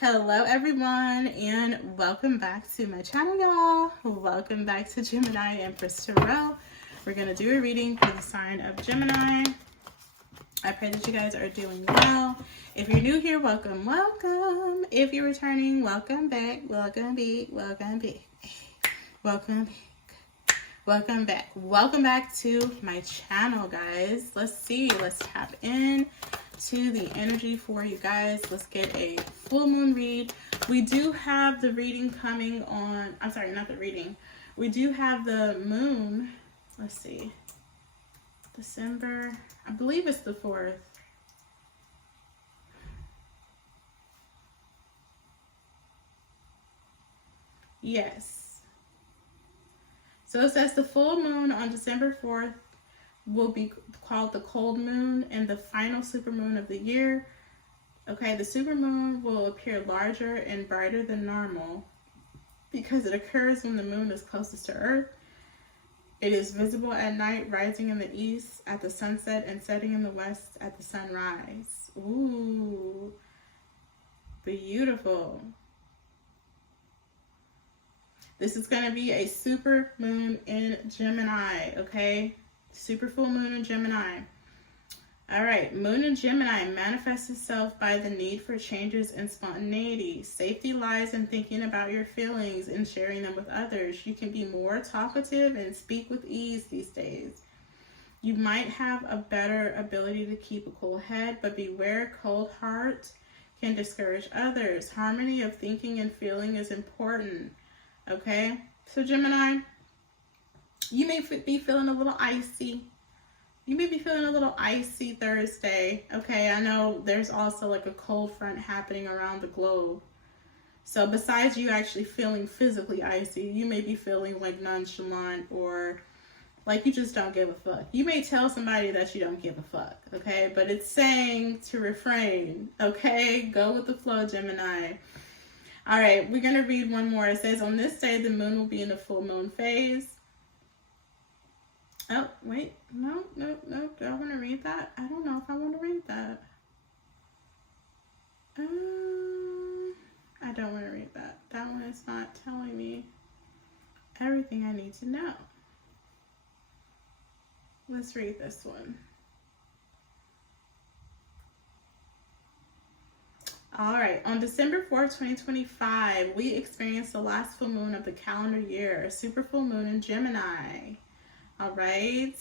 Hello everyone, and welcome back to my channel, y'all. Welcome back to Gemini Empress Tarot. We're going to do a reading for the sign of Gemini. I pray that you guys are doing well. If you're new here, welcome, welcome. If you're returning, welcome back, welcome back, welcome back, welcome back, welcome back. Welcome back to my channel, guys. Let's see, let's tap in to the energy for you guys. Let's get a full moon read. We do have the reading coming on, I'm sorry, not the reading. We do have the moon, let's see, December, I believe it's the 4th. Yes. So it says the full moon on December 4th will be called the cold moon and the final supermoon of the year. Okay, the supermoon will appear larger and brighter than normal because it occurs when the moon is closest to Earth. It is visible at night, rising in the east at the sunset and setting in the west at the sunrise. Ooh, beautiful. This is going to be a super moon in Gemini, okay? Super full moon in Gemini. All right, moon in Gemini manifests itself by the need for changes and spontaneity. Safety lies in thinking about your feelings and sharing them with others. You can be more talkative and speak with ease these days. You might have a better ability to keep a cool head, but beware, cold heart can discourage others. Harmony of thinking and feeling is important, okay? So Gemini, you may be feeling a little icy. You may be feeling a little icy Thursday. Okay, I know there's also like a cold front happening around the globe. So besides you actually feeling physically icy, you may be feeling like nonchalant or like you just don't give a fuck. You may tell somebody that you don't give a fuck, okay? But it's saying to refrain, okay? Go with the flow, Gemini. All right, we're going to read one more. It says, on this day, the moon will be in the full moon phase. Oh, wait, no. Do I want to read that? I don't know if I want to read that. I don't want to read that. That one is not telling me everything I need to know. Let's read this one. All right, on December 4th, 2025, we experienced the last full moon of the calendar year, a super full moon in Gemini. All right,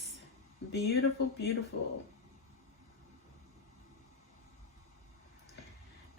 beautiful, beautiful.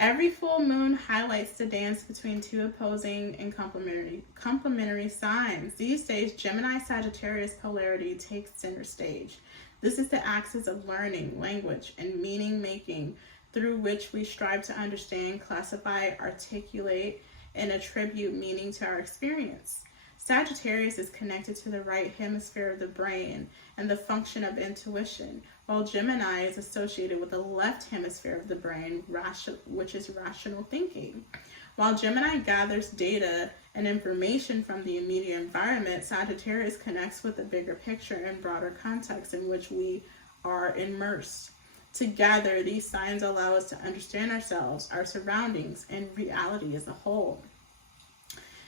Every full moon highlights the dance between two opposing and complementary signs. These days, Gemini-Sagittarius polarity takes center stage. This is the axis of learning, language, and meaning-making through which we strive to understand, classify, articulate, and attribute meaning to our experience. Sagittarius is connected to the right hemisphere of the brain and the function of intuition, while Gemini is associated with the left hemisphere of the brain, which is rational thinking. While Gemini gathers data and information from the immediate environment, Sagittarius connects with the bigger picture and broader context in which we are immersed. Together, these signs allow us to understand ourselves, our surroundings, and reality as a whole.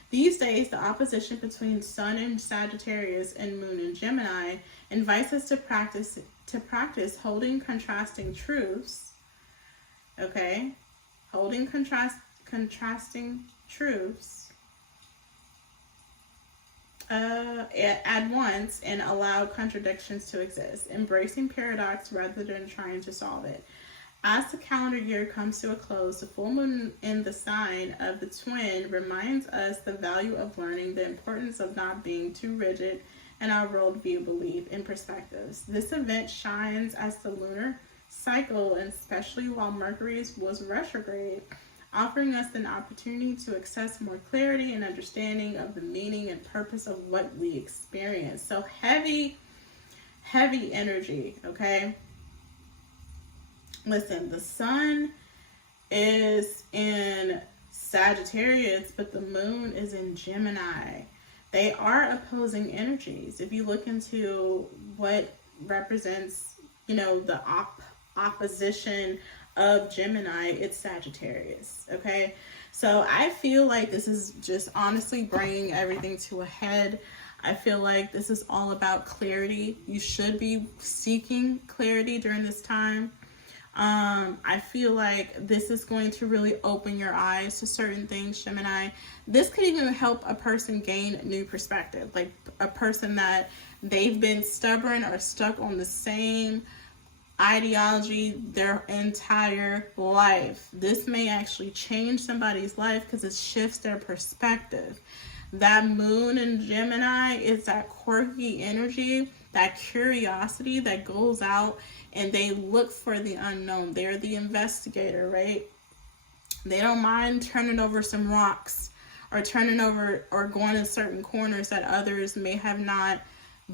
These days, the opposition between Sun in Sagittarius and Moon in Gemini invites us to practice holding contrasting truths. Okay, holding contrasting truths at once and allow contradictions to exist, embracing paradox rather than trying to solve it. As the calendar year comes to a close, the full moon in the sign of the twin reminds us the value of learning, the importance of not being too rigid in our worldview, belief, and perspectives. This event shines as the lunar cycle, and especially while Mercury was retrograde, offering us an opportunity to access more clarity and understanding of the meaning and purpose of what we experience. So heavy energy, okay? Listen, the sun is in Sagittarius, but the moon is in Gemini. They are opposing energies. If you look into what represents, the opposition of Gemini, it's Sagittarius, okay? So I feel like this is just honestly bringing everything to a head. I feel like this is all about clarity. You should be seeking clarity during this time. I feel like this is going to really open your eyes to certain things, Gemini. This could even help a person gain new perspective, like a person that they've been stubborn or stuck on the same ideology their entire life. This may actually change somebody's life because it shifts their perspective. That moon in Gemini is that quirky energy, that curiosity that goes out and they look for the unknown. They're the investigator, right? They don't mind turning over some rocks or turning over or going in certain corners that others may have not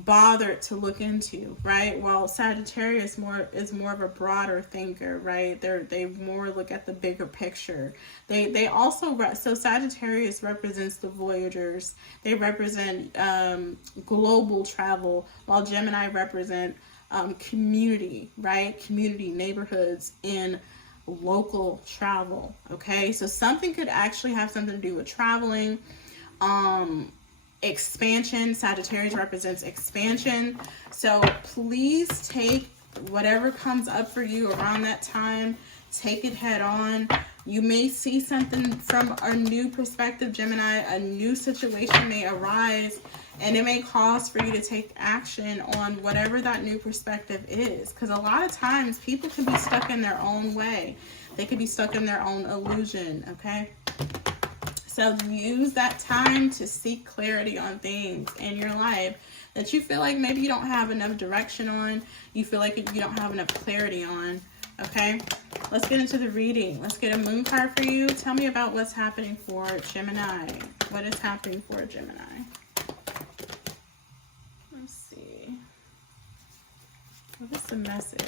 bothered to look into, right? While Sagittarius is more of a broader thinker, right? They more look at the bigger picture. They also, so Sagittarius represents the voyagers. They represent global travel, while Gemini represent community, right? Community, neighborhoods, and local travel. Okay, so something could actually have something to do with traveling. Expansion. Sagittarius represents expansion. So please take whatever comes up for you around that time. Take it head on. You may see something from a new perspective, Gemini. A new situation may arise, and it may cause for you to take action on whatever that new perspective is. Because a lot of times people can be stuck in their own way. They could be stuck in their own illusion, okay? So use that time to seek clarity on things in your life that you feel like maybe you don't have enough direction on. You feel like you don't have enough clarity on. Okay, let's get into the reading. Let's get a moon card for you. Tell me about what's happening for Gemini. What is happening for Gemini? Let's see. What is the message?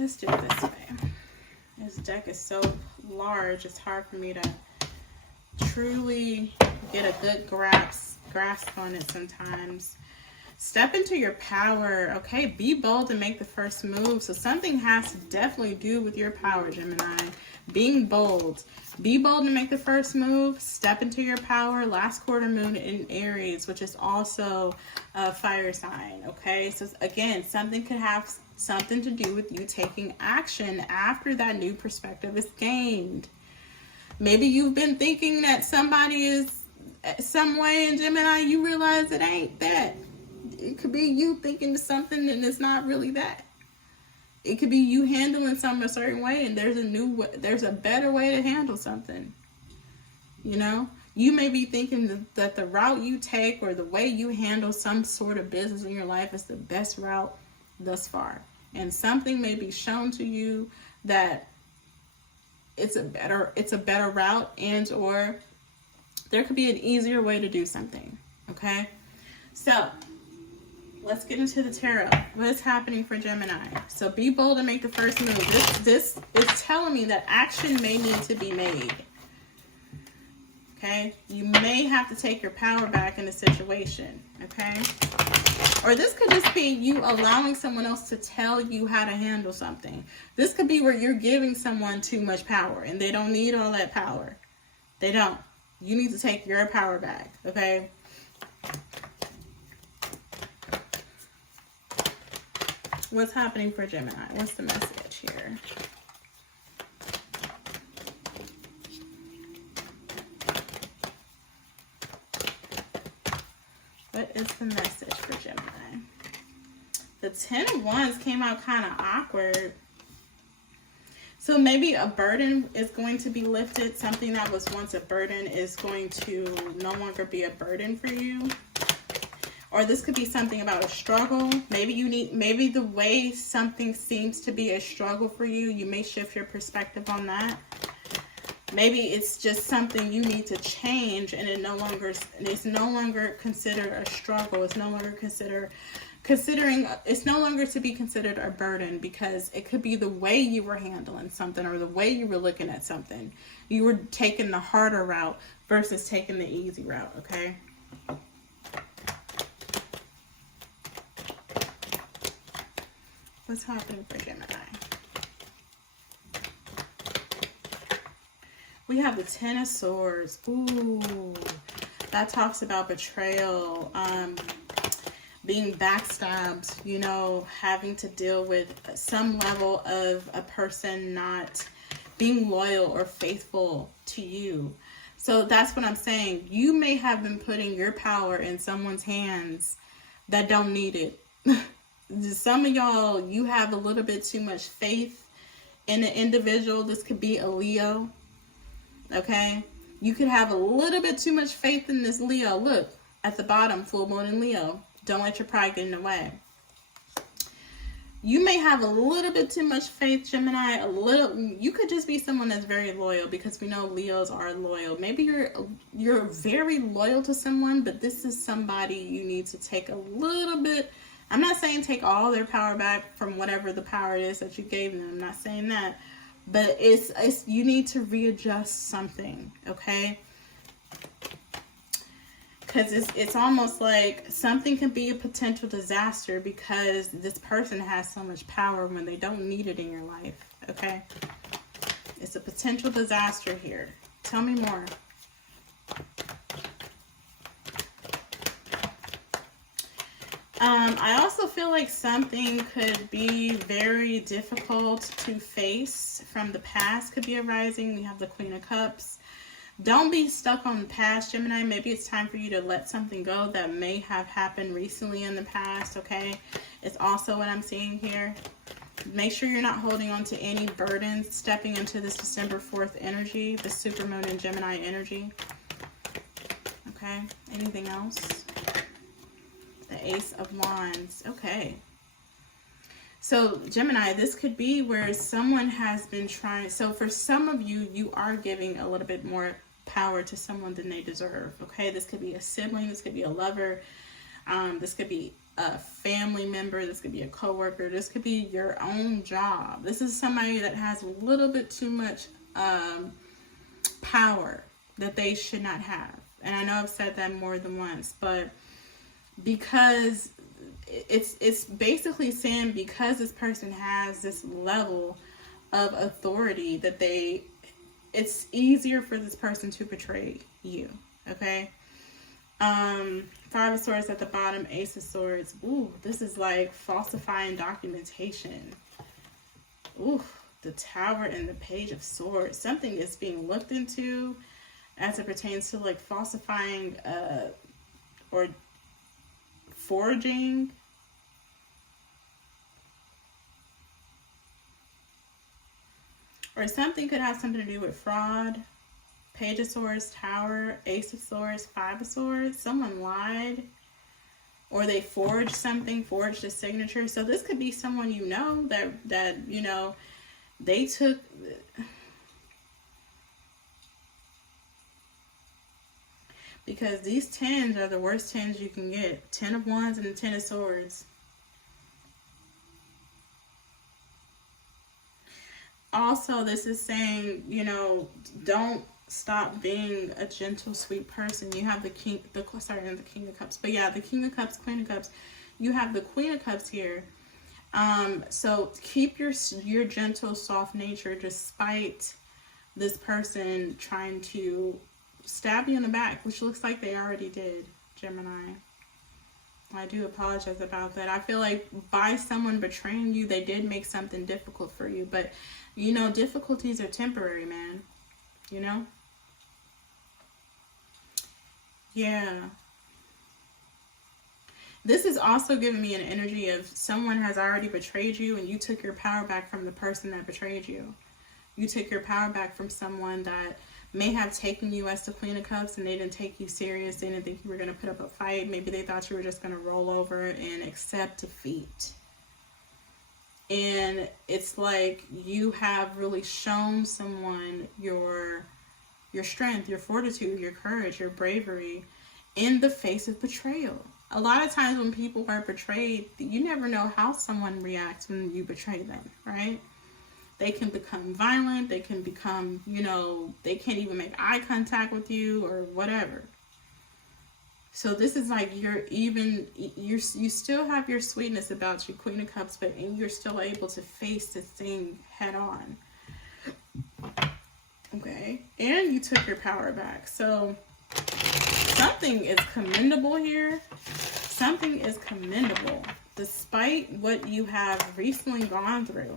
Let's do it this way. This deck is so large, it's hard for me to truly get a good grasp on it sometimes. Step into your power, okay? Be bold and make the first move. So something has to definitely do with your power, Gemini. Being bold. Be bold and make the first move. Step into your power. Last quarter moon in Aries, which is also a fire sign, okay? So again, something could have something to do with you taking action after that new perspective is gained. Maybe you've been thinking that somebody is some way in Gemini, you realize it ain't that. It could be you thinking something and it's not really that. It could be you handling something a certain way and there's a better way to handle something. You know, you may be thinking that the route you take or the way you handle some sort of business in your life is the best route thus far, and something may be shown to you that it's a better route, and or there could be an easier way to do something. Okay, so let's get into the tarot. What is happening for Gemini? So be bold and make the first move. This is telling me that action may need to be made. Okay, you may have to take your power back in a situation. Okay, or this could just be you allowing someone else to tell you how to handle something. This could be where you're giving someone too much power and they don't need all that power. They don't. You need to take your power back. Okay. What's happening for Gemini? What's the message here? What is the message for Gemini? The 10 of Wands came out kind of awkward. So maybe a burden is going to be lifted. Something that was once a burden is going to no longer be a burden for you. Or this could be something about a struggle. Maybe the way something seems to be a struggle for you, you may shift your perspective on that. Maybe it's just something you need to change, and it's no longer considered a struggle. It's no longer considered considering it's no longer to be considered a burden, because it could be the way you were handling something or the way you were looking at something. You were taking the harder route versus taking the easy route, okay? What's happening for Gemini? We have the Ten of Swords. Ooh, that talks about betrayal, being backstabbed, you know, having to deal with some level of a person not being loyal or faithful to you. So that's what I'm saying. You may have been putting your power in someone's hands that don't need it. Some of y'all, you have a little bit too much faith in an individual. This could be a Leo, okay? You could have a little bit too much faith in this Leo. Look, at the bottom, full moon in Leo. Don't let your pride get in the way. You may have a little bit too much faith, Gemini. You could just be someone that's very loyal, because we know Leos are loyal. Maybe you're very loyal to someone, but this is somebody you need to take a little bit. I'm not saying take all their power back from whatever the power is that you gave them. I'm not saying that. But it's you need to readjust something, okay? Because it's almost like something can be a potential disaster because this person has so much power when they don't need it in your life, okay? It's a potential disaster here. Tell me more. I also feel like something could be very difficult to face from the past could be arising. We have the Queen of Cups. Don't be stuck on the past, Gemini. Maybe it's time for you to let something go that may have happened recently in the past, okay? It's also what I'm seeing here. Make sure you're not holding on to any burdens stepping into this December 4th energy, the supermoon and Gemini energy. Okay, anything else? The Ace of Wands. Okay. So, Gemini, this could be where someone has been trying. So, for some of you, you are giving a little bit more power to someone than they deserve. Okay, this could be a sibling. This could be a lover. This could be a family member. This could be a coworker. This could be your own job. This is somebody that has a little bit too much power that they should not have. And I know I've said that more than once, but because it's basically saying because this person has this level of authority that it's easier for this person to betray you, okay? Five of Swords at the bottom, Ace of Swords. Ooh, this is like falsifying documentation. Ooh, the Tower and the Page of Swords. Something is being looked into as it pertains to like falsifying or forging. Or something could have something to do with fraud. Page of Swords, Tower, Ace of Swords, Five of Swords. Someone lied. Or they forged something, forged a signature. So this could be someone you know that you know, they took... Because these tens are the worst tens you can get. 10 of Wands and the 10 of Swords. Also, this is saying, you know, don't stop being a gentle, sweet person. You have the King of Cups. But yeah, the King of Cups, Queen of Cups. You have the Queen of Cups here. So keep your gentle, soft nature despite this person trying to stab you in the back, which looks like they already did, Gemini. I do apologize about that. I feel like by someone betraying you, they did make something difficult for you. But, you know, difficulties are temporary, man. You know? Yeah. This is also giving me an energy of someone has already betrayed you and you took your power back from the person that betrayed you. You took your power back from someone that may have taken you as the Queen of Cups and they didn't take you serious. They didn't think you were going to put up a fight. Maybe they thought you were just going to roll over and accept defeat. And it's like you have really shown someone your strength, your fortitude, your courage, your bravery in the face of betrayal. A lot of times when people are betrayed, you never know how someone reacts when you betray them, right? They can become violent. They can become, you know, they can't even make eye contact with you or whatever. So this is like you still have your sweetness about you, Queen of Cups, but you're still able to face this thing head on. Okay, and you took your power back. So something is commendable here. Something is commendable despite what you have recently gone through.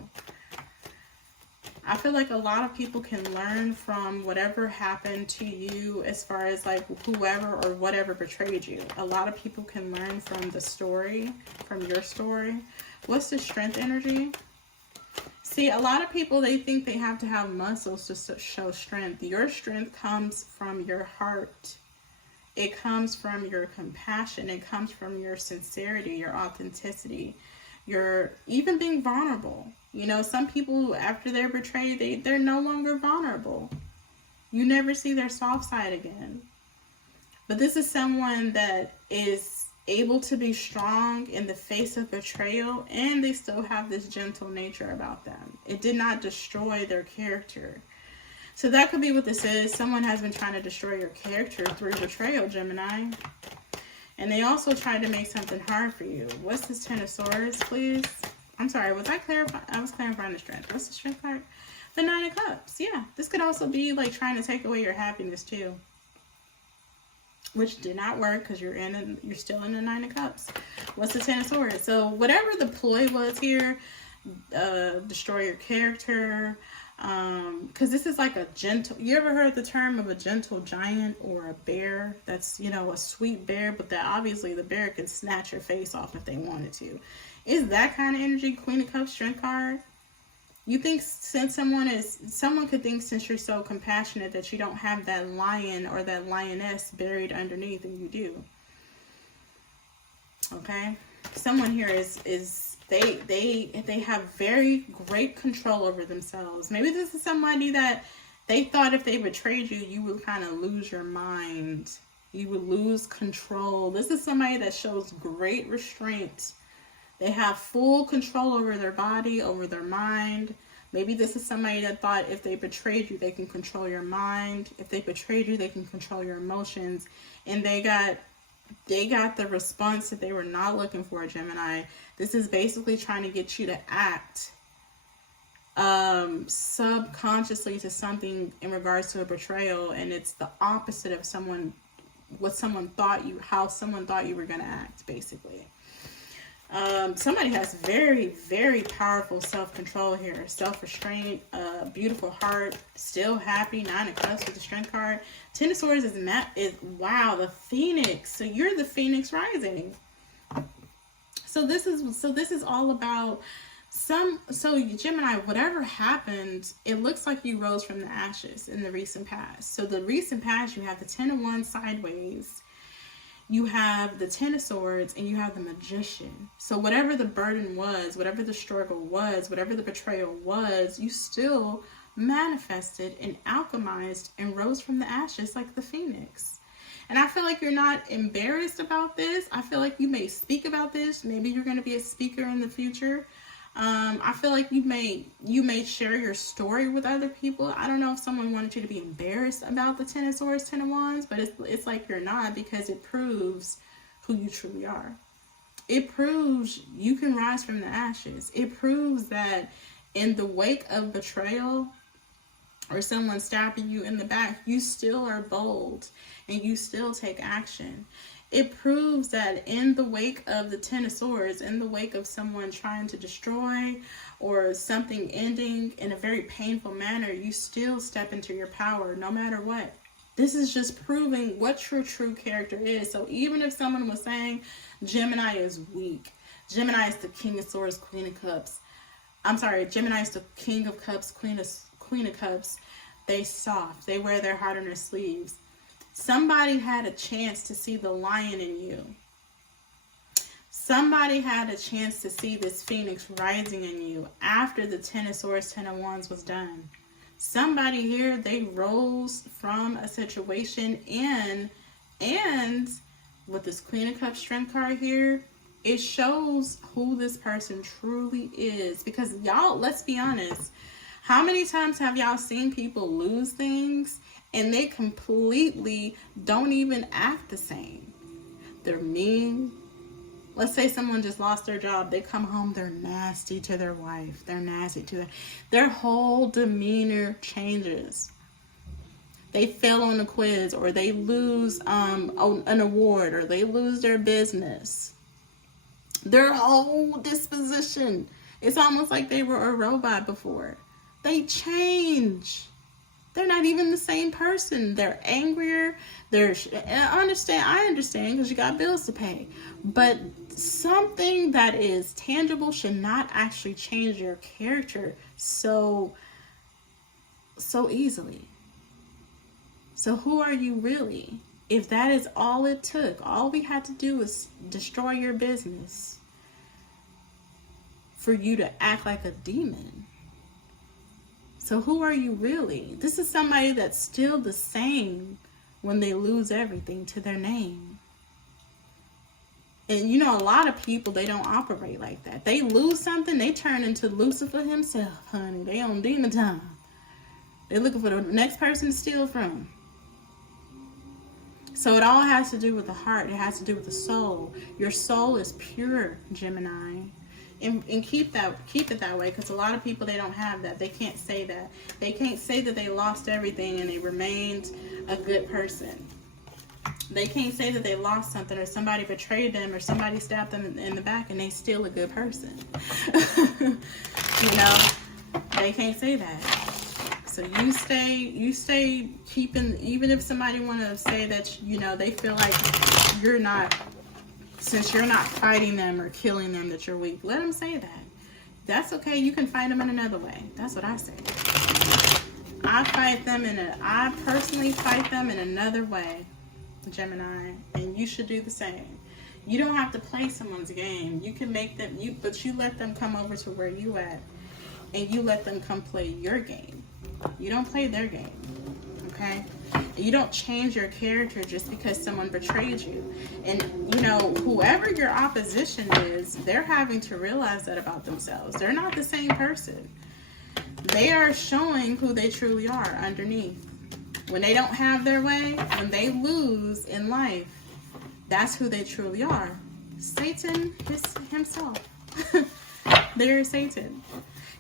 I feel like a lot of people can learn from whatever happened to you as far as like whoever or whatever betrayed you. A lot of people can learn from the story, from your story. What's the strength energy? See, a lot of people, they think they have to have muscles to show strength. Your strength comes from your heart. It comes from your compassion. It comes from your sincerity, your authenticity, your even being vulnerable. You know, some people, after they're betrayed, they're no longer vulnerable. You never see their soft side again. But this is someone that is able to be strong in the face of betrayal, and they still have this gentle nature about them. It did not destroy their character. So that could be what this is. Someone has been trying to destroy your character through betrayal, Gemini. And they also tried to make something hard for you. What's this Ten of Swords, please? I'm sorry, was I clarifying? I was clarifying the strength. What's the strength card? The Nine of Cups. Yeah, this could also be like trying to take away your happiness too, which did not work because you're still in the Nine of Cups. What's the Ten of Swords? So whatever the ploy was here, destroy your character. Because this is like a gentle, you ever heard the term of a gentle giant or a bear? That's, you know, a sweet bear, but that obviously the bear can snatch your face off if they wanted to. Is that kind of energy? Queen of Cups, strength card. You think since someone could think since you're so compassionate that you don't have that lion or that lioness buried underneath, and you do. Okay, someone here is they have very great control over themselves. Maybe this is somebody that they thought if they betrayed you, you would kind of lose your mind. You would lose control. This is somebody that shows great restraint. They have full control over their body, over their mind. Maybe this is somebody that thought if they betrayed you, they can control your mind. If they betrayed you, they can control your emotions. And they got the response that they were not looking for, Gemini. This is basically trying to get you to act subconsciously to something in regards to a betrayal, and it's the opposite of how someone thought you were going to act, basically. Somebody has very, very powerful self-control here. Self-restraint, beautiful heart, still happy. Nine of Cups with the strength card. Ten of Swords is wow, the Phoenix. So you're the Phoenix rising. So this is all about Gemini, whatever happened, it looks like you rose from the ashes in the recent past. So the recent past, you have the Ten of Wands sideways. You have the Ten of Swords, and you have the Magician. So whatever the burden was, whatever the struggle was, whatever the betrayal was, you still manifested and alchemized and rose from the ashes like the Phoenix. And I feel like you're not embarrassed about this. I feel like you may speak about this. Maybe you're going to be a speaker in the future. I feel like you may share your story with other people. I don't know if someone wanted you to be embarrassed about the Ten of Swords, Ten of Wands, but it's like you're not, because it proves who you truly are. It proves you can rise from the ashes. It proves that in the wake of betrayal or someone stabbing you in the back, you still are bold and you still take action. It proves that in the wake of the Ten of Swords, in the wake of someone trying to destroy or something ending in a very painful manner, you still step into your power no matter what. This is just proving what your true character is. So even if someone was saying Gemini is weak, Gemini is the King of Swords, Queen of Cups. I'm sorry, Gemini is the King of Cups, Queen of Cups. They soft. They wear their heart on their sleeves. Somebody had a chance to see the lion in you. Somebody had a chance to see this Phoenix rising in you after the Ten of Swords, Ten of Wands was done. Somebody here, they rose from a situation and with this Queen of Cups Strength card here, it shows who this person truly is. Because y'all, let's be honest, how many times have y'all seen people lose things and they completely don't even act the same? They're mean. Let's say someone just lost their job. They come home, they're nasty to their wife. They're nasty to their whole demeanor changes. They fail on a quiz, or they lose an award, or they lose their business. Their whole disposition. It's almost like they were a robot before. They change. They're not even the same person. They're angrier. I understand because you got bills to pay. But something that is tangible should not actually change your character so easily. So who are you really? If that is all it took, all we had to do was destroy your business for you to act like a demon. So who are you really? This is somebody that's still the same when they lose everything to their name. And you know, a lot of people, they don't operate like that. They lose something, they turn into Lucifer himself, honey. They on demon time. They're looking for the next person to steal from. So it all has to do with the heart. It has to do with the soul. Your soul is pure, Gemini. And keep it that way, because a lot of people, they don't have that. They can't say that. They can't say that they lost everything and they remained a good person. They can't say that they lost something, or somebody betrayed them, or somebody stabbed them in the back and they still a good person. You know, they can't say that. So you stay keeping, even if somebody want to say that, you know, they feel like you're not, since you're not fighting them or killing them, that you're weak. Let them say that. That's okay. You can fight them in another way. That's what I say. I personally fight them in another way, Gemini, and you should do the same. You don't have to play someone's game. You can make them, but you let them come over to where you at, and you let them come play your game. You don't play their game, okay? You don't change your character just because someone betrayed you. And, you know, whoever your opposition is, they're having to realize that about themselves. They're not the same person. They are showing who they truly are underneath. When they don't have their way, when they lose in life, that's who they truly are. Satan himself. They're Satan.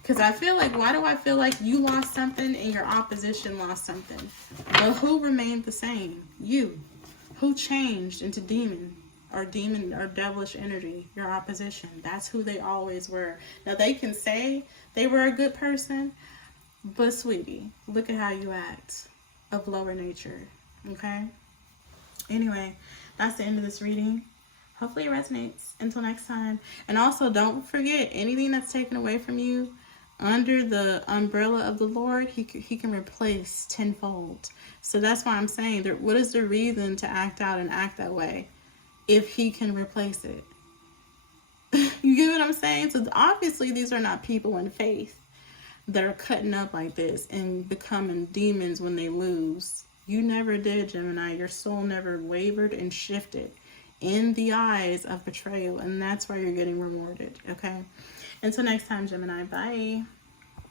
Because I feel like, why do I feel like you lost something and your opposition lost something? But who remained the same? You. Who changed into demon or devilish energy? Your opposition. That's who they always were. Now they can say they were a good person, but sweetie, look at how you act, of lower nature. Okay? Anyway, that's the end of this reading. Hopefully it resonates. Until next time. And also, don't forget, anything that's taken away from you, under the umbrella of the Lord, he can replace tenfold. So that's why I'm saying, what is the reason to act out and act that way if he can replace it? You get what I'm saying? So obviously these are not people in faith that are cutting up like this and becoming demons when they lose. You never did, Gemini. Your soul never wavered and shifted in the eyes of betrayal, and that's why you're getting rewarded. Okay? Until next time, Gemini. Bye.